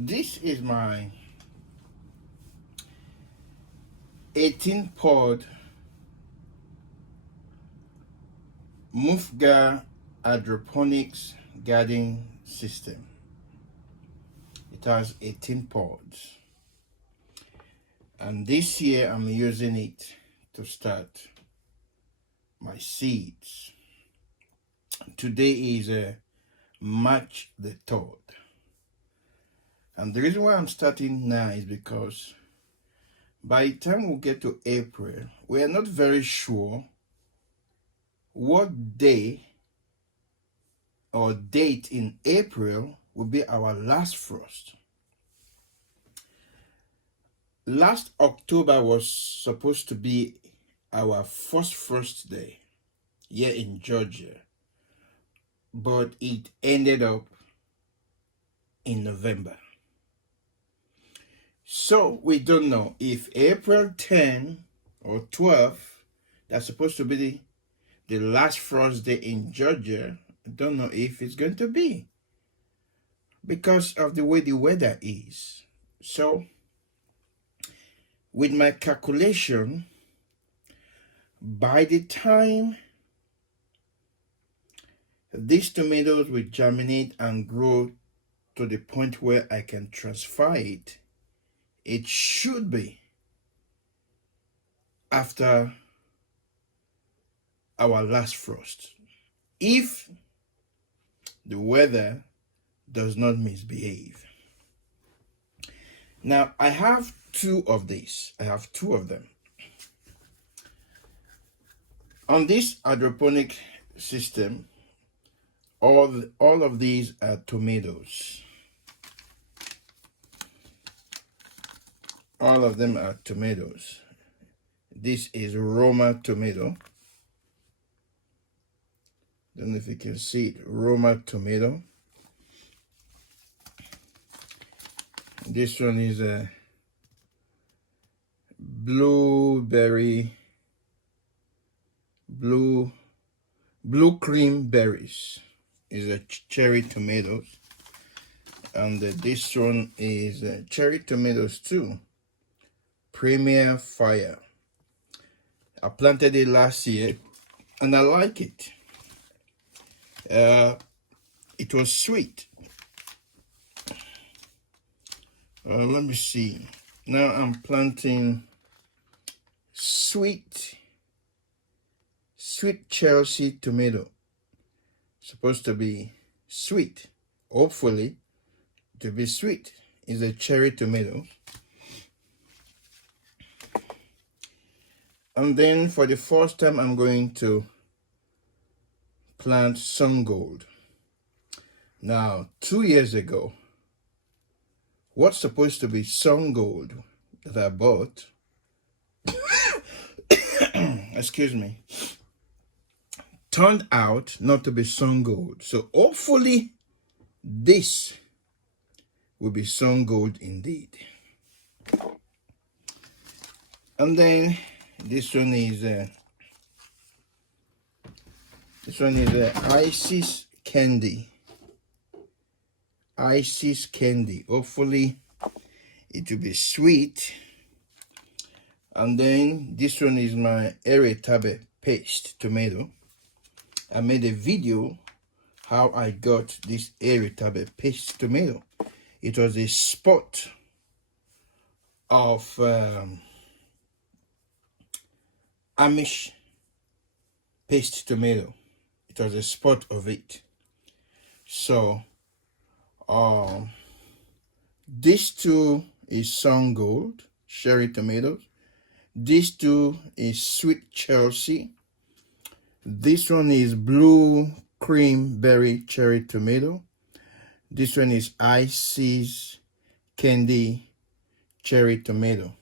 This is my 18-pod Mufga hydroponics garden system. It has 18 pods, and this year I'm using it to start my seeds. Today is March the 3rd, and the reason why I'm starting now is because by the time we get to April, we are not very sure what day or date in April will be our last frost. Last October was supposed to be our first frost day here in Georgia, but it ended up in November. So we don't know if April 10 or 12, that's supposed to be the last frost day in Georgia. I don't know if it's going to be because of the way the weather is. So with my calculation, by the time these tomatoes will germinate and grow to the point where I can transfer it, it should be after our last frost, if the weather does not misbehave. Now, I have two of these. I have two of them. On this hydroponic system, all of these are tomatoes. All of them are tomatoes. This is Roma tomato. Don't know if you can see it. Roma tomato. This one is a blue cream berries. Is a cherry tomatoes, and this one is cherry tomatoes too. Premier Fire. I planted it last year, and I like it. It was sweet. Let me see. Now I'm planting sweet Chelsea tomato. Supposed to be sweet. Hopefully to be sweet. Is a cherry tomato. And then for the first time I'm going to plant sun gold. Now 2 years ago, what's supposed to be sun gold that I bought excuse me, turned out not to be sun gold. So hopefully this will be sun gold indeed. And then this one is Isis candy. Isis candy. Hopefully it will be sweet. And then this one is my Eretabe paste tomato. I made a video how I got this Eretabe paste tomato. It was a spot of Amish paste tomato. It was a spot of it. So this two is sun gold cherry tomatoes. This two is sweet Chelsea. This one is blue cream berry cherry tomato. This one is Isis candy cherry tomato.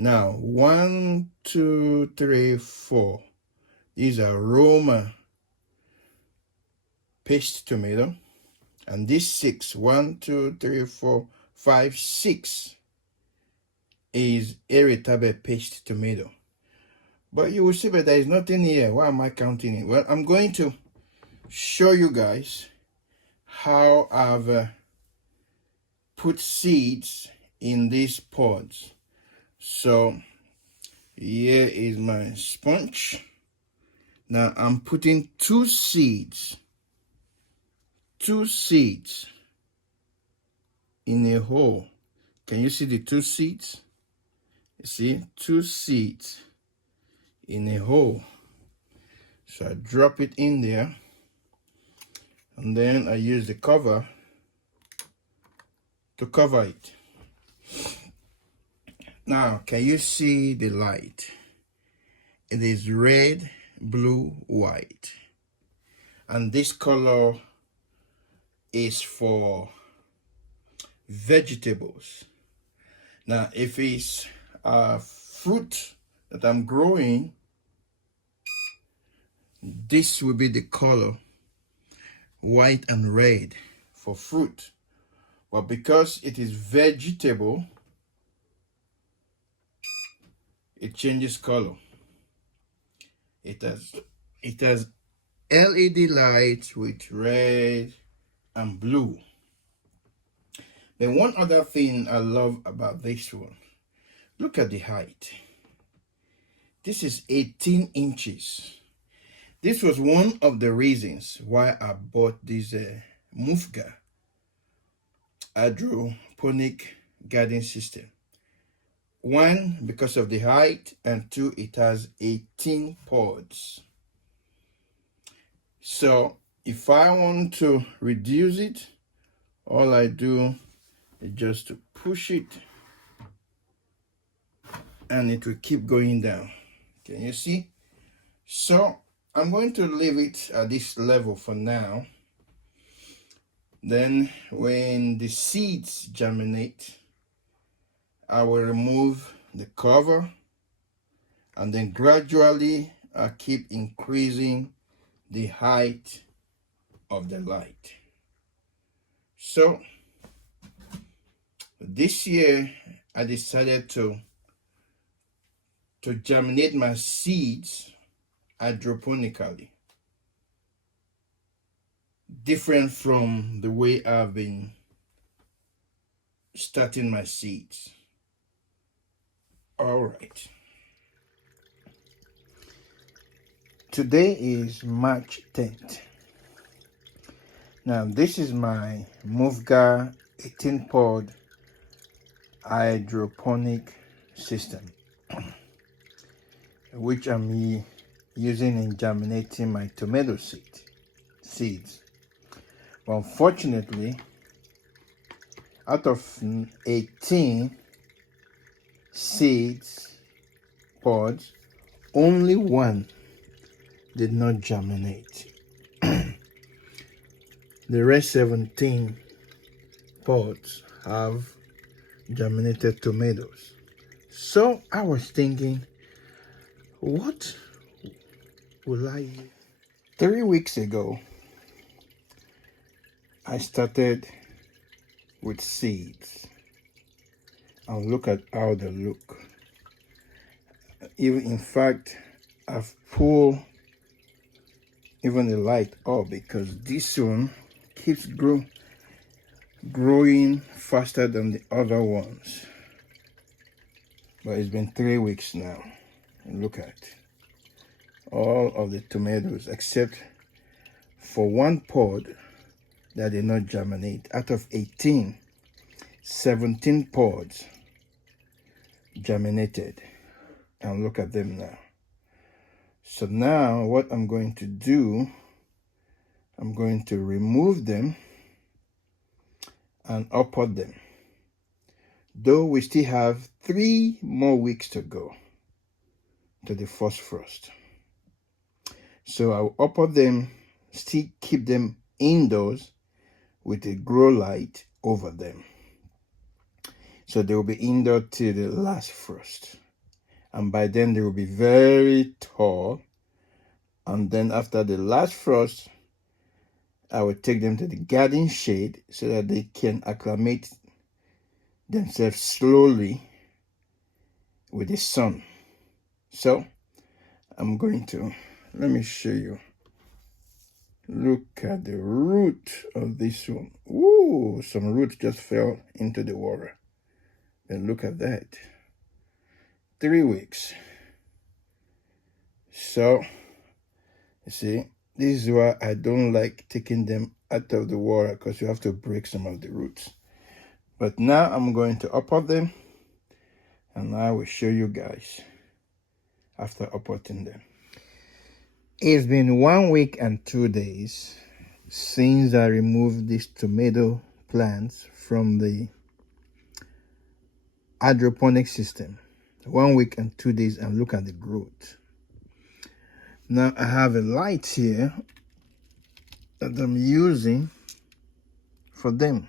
Now 1, 2, 3, 4. These are Roma paste tomato. And this 6, 1, 2, 3, 4, 5, 6 is Eretabe paste tomato. But you will see that there is nothing here. Why am I counting it? Well, I'm going to show you guys how I've put seeds in these pods. So here is my sponge. Now I'm putting two seeds in a hole. Can you see the two seeds? You see, two seeds in a hole. So I drop it in there, and then I use the cover to cover it. Now, can you see the light? It is red, blue, white. And this color is for vegetables. Now, if it's a fruit that I'm growing, this will be the color white and red for fruit. But because it is vegetable, it changes color. It has LED lights with red and blue. Then one other thing I love about this one, look at the height. This is 18 inches. This was one of the reasons why I bought this Mufga hydroponic garden system. One, because of the height, and two, it has 18 pods. So if I want to reduce it, all I do is just to push it and it will keep going down. Can you see? So I'm going to leave it at this level for now. Then when the seeds germinate, I will remove the cover, and then gradually I keep increasing the height of the light. So this year I decided to germinate my seeds hydroponically, different from the way I've been starting my seeds. All right. Today is March 10th. Now this is my Mufga 18 pod hydroponic system, which I'm using in germinating my tomato seeds. But unfortunately, out of 18 seeds pods, only one did not germinate. The rest 17 pods have germinated tomatoes. So I was thinking, what will I use? 3 weeks ago, I started with seeds, and look at how they look. Even in fact, I've pulled even the light up because this one keeps growing faster than the other ones. But it's been 3 weeks now, and look at all of the tomatoes except for one pod that did not germinate. Out of 18, 17 pods germinated, and look at them now. So now what I'm going to do, I'm going to remove them and uppot them, though we still have 3 more weeks to go to the first frost. So I'll uppot them, still keep them indoors with a grow light over them, so they will be indoor till the last frost, and by then they will be very tall. And then after the last frost, I will take them to the garden shade so that they can acclimate themselves slowly with the sun. So I'm going to, let me show you. Look at the root of this one. Ooh, some roots just fell into the water. And look at that. 3 weeks. So, you see, this is why I don't like taking them out of the water, because you have to break some of the roots. But now I'm going to uprot them, and I will show you guys after uprooting them. It's been 1 week and 2 days since I removed these tomato plants from the hydroponic system. 1 week and 2 days, and look at the growth. Now I have a light here that I'm using for them.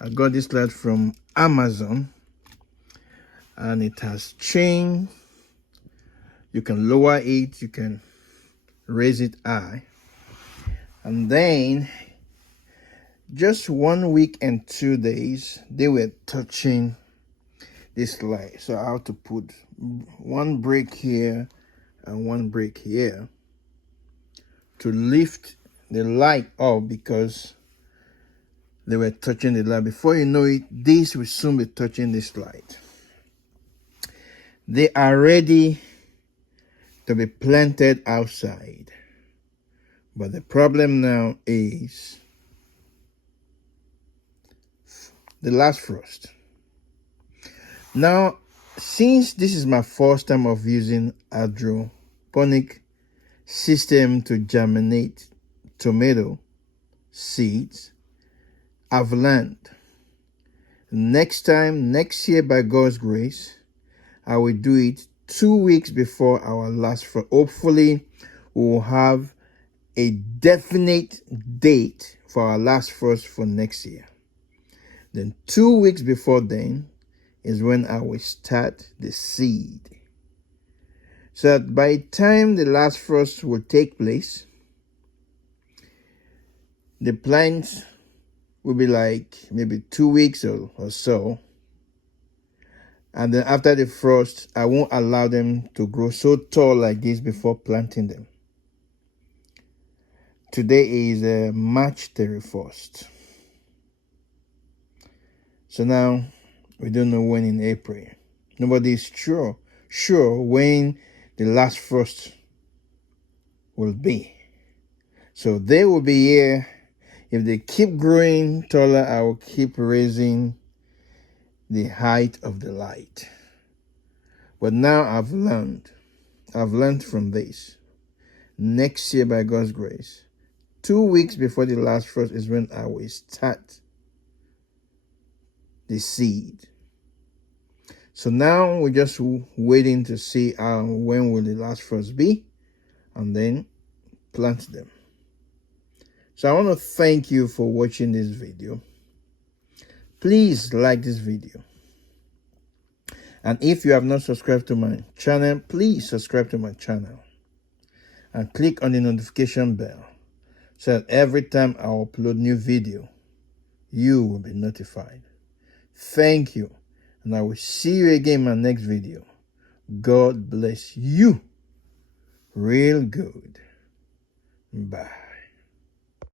I got this light from Amazon, and it has chain. You can lower it, you can raise it high. And then just 1 week and 2 days, they were touching this light. So I have to put one brick here and one brick here to lift the light up, because they were touching the light. Before you know it, this will soon be touching this light. They are ready to be planted outside. But the problem now is the last frost. Now, since this is my first time of using hydroponic system to germinate tomato seeds, I've learned. Next year, by God's grace, I will do it 2 weeks before our last frost. Hopefully, we will have a definite date for our last frost for next year. Then 2 weeks before then is when I will start the seed. So that by the time the last frost will take place, the plants will be like maybe 2 weeks or so. And then after the frost, I won't allow them to grow so tall like this before planting them. Today is March 31st. So now we don't know when in April. Nobody is sure when the last frost will be. So they will be here. If they keep growing taller, I will keep raising the height of the light. But now I've learned from this. Next year, by God's grace, 2 weeks before the last frost is when I will start the seed. So now we're just waiting to see when will the last frost be, and then plant them. So I want to thank you for watching this video. Please like this video. And if you have not subscribed to my channel, please subscribe to my channel. And click on the notification bell so that every time I upload new video, you will be notified. Thank you. And I will see you again in my next video. God bless you real good. Bye.